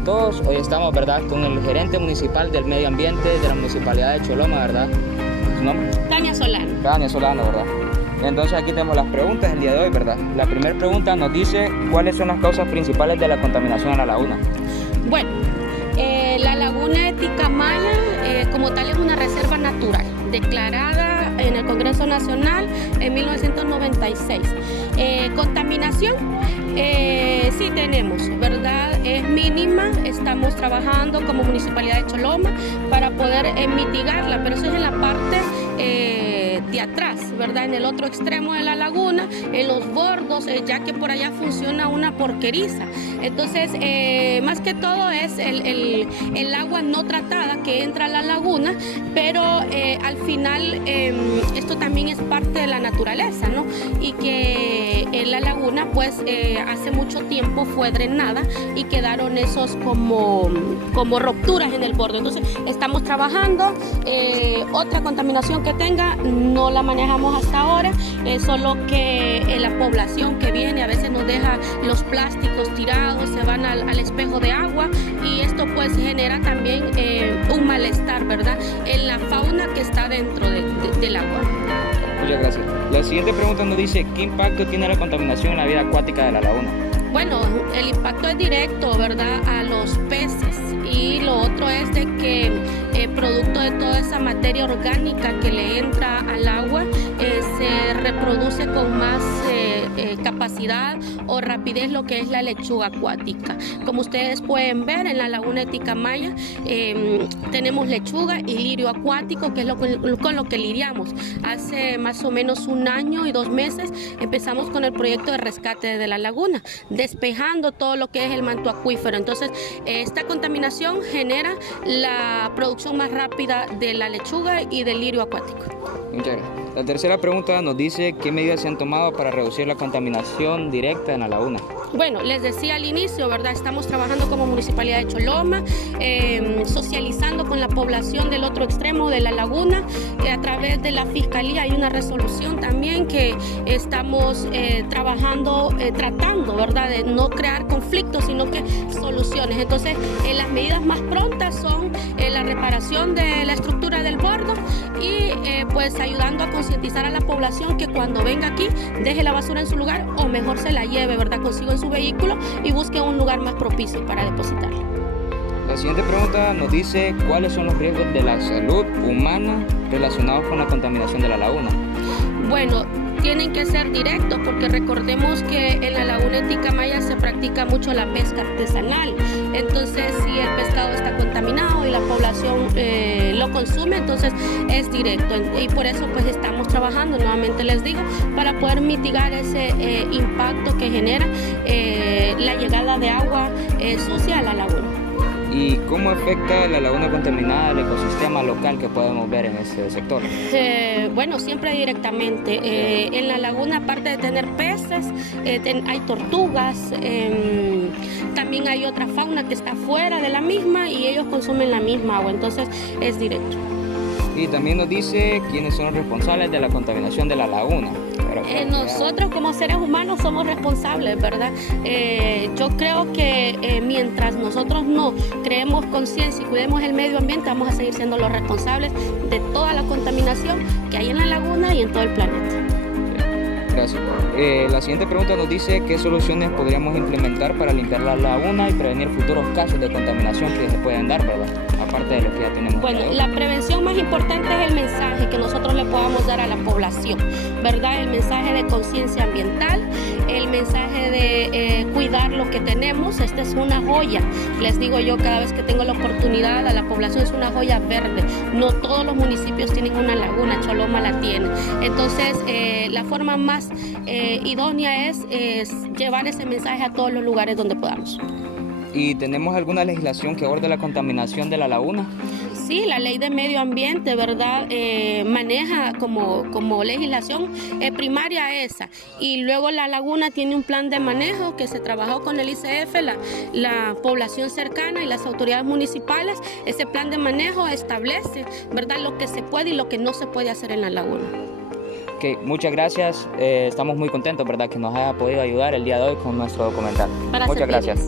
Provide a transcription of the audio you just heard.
a todos. Hoy estamos, ¿verdad?, con el gerente municipal del medio ambiente de la municipalidad de Choloma, ¿verdad? ¿Su nombre? Tania Solano. Tania Solano, ¿verdad? Entonces aquí tenemos las preguntas del día de hoy, ¿verdad? La primera pregunta nos dice cuáles son las causas principales de la contaminación a la laguna. Bueno, la laguna de Ticamaya como tal es una reserva natural declarada en el Congreso Nacional en 1996. Contaminación, sí tenemos, ¿verdad? Es mínima, estamos trabajando como Municipalidad de Choloma para poder mitigarla, pero eso es en la parte de atrás, ¿verdad? En el otro extremo de la laguna, en los bordos, ya que por allá funciona una porqueriza. Entonces, más que todo es el agua no tratada que entra a la laguna, pero al final esto también es parte de la naturaleza, ¿no? Y que en la laguna, pues, hace mucho tiempo fue drenada y quedaron esos como rupturas en el borde. Entonces, estamos trabajando. Otra contaminación que tenga, no la manejamos hasta ahora, solo que la población que viene a veces nos deja los plásticos tirados, se van al espejo de agua, y esto pues genera también un malestar, ¿verdad?, en la fauna que está dentro del agua. Muchas gracias. La siguiente pregunta nos dice, ¿qué impacto tiene la contaminación en la vida acuática de la laguna? Bueno, el impacto es directo, ¿verdad?, a los peces, y lo otro es de que producto de toda esa materia orgánica que le entra al agua, se reproduce con más capacidad o rapidez lo que es la lechuga acuática. Como ustedes pueden ver, en la laguna de Ticamaya tenemos lechuga y lirio acuático, que es con lo que lidiamos. Hace más o menos 1 año y 2 meses empezamos con el proyecto de rescate de la laguna, despejando todo lo que es el manto acuífero. Entonces, esta contaminación genera la producción más rápida de la lechuga y del lirio acuático. Muchas gracias. La tercera pregunta nos dice, ¿qué medidas se han tomado para reducir la contaminación directa en la laguna? Bueno, les decía al inicio, ¿verdad? Estamos trabajando como Municipalidad de Choloma, socializando con la población del otro extremo de la laguna. A través de la Fiscalía hay una resolución también que estamos trabajando, tratando, ¿verdad?, de no crear conflictos, sino que soluciones. Entonces, las medidas más prontas son la reparación de la estructura del bordo y pues ayudando a concientizar a la población que cuando venga aquí deje la basura en su lugar, o mejor se la lleve, ¿verdad?, consigo en su vehículo, y busque un lugar más propicio para depositarla. La siguiente pregunta nos dice, ¿cuáles son los riesgos de la salud humana relacionados con la contaminación de la laguna? Bueno, tienen que ser directos, porque recordemos que en la laguna de Ticamaya se practica mucho la pesca artesanal. Entonces, si el pescado está contaminado y la población lo consume, entonces es directo. Y por eso pues estamos trabajando, nuevamente les digo, para poder mitigar ese impacto que genera la llegada de agua sucia a la laguna. ¿Y cómo afecta la laguna contaminada al ecosistema local que podemos ver en ese sector? Bueno, siempre directamente. En la laguna, aparte de tener peces, hay tortugas, también hay otra fauna que está fuera de la misma y ellos consumen la misma agua, entonces es directo. Y también nos dice quiénes son los responsables de la contaminación de la laguna. Nosotros como seres humanos somos responsables, ¿verdad? Yo creo que mientras nosotros no creemos conciencia y cuidemos el medio ambiente, vamos a seguir siendo los responsables de toda la contaminación que hay en la laguna y en todo el planeta. Gracias. La siguiente pregunta nos dice, ¿qué soluciones podríamos implementar para limpiar la laguna y prevenir futuros casos de contaminación que se pueden dar, ¿verdad?, aparte de lo que ya tenemos? Bueno, la prevención más importante es el mensaje que nosotros le podamos dar a la población, ¿verdad? El mensaje de conciencia ambiental, el mensaje de cuidar lo que tenemos. Esta es una joya, les digo yo cada vez que tengo la oportunidad a la población, es una joya verde. No todos los municipios tienen una laguna, Choloma la tiene. Entonces, la forma más idónea es llevar ese mensaje a todos los lugares donde podamos. ¿Y tenemos alguna legislación que aborde la contaminación de la laguna? Sí, la ley de medio ambiente, ¿verdad? Maneja como legislación primaria esa. Y luego la laguna tiene un plan de manejo que se trabajó con el ICF, la población cercana y las autoridades municipales. Ese plan de manejo establece, ¿verdad?, lo que se puede y lo que no se puede hacer en la laguna. Okay, muchas gracias. Estamos muy contentos, ¿verdad?, que nos haya podido ayudar el día de hoy con nuestro documental. Muchas gracias.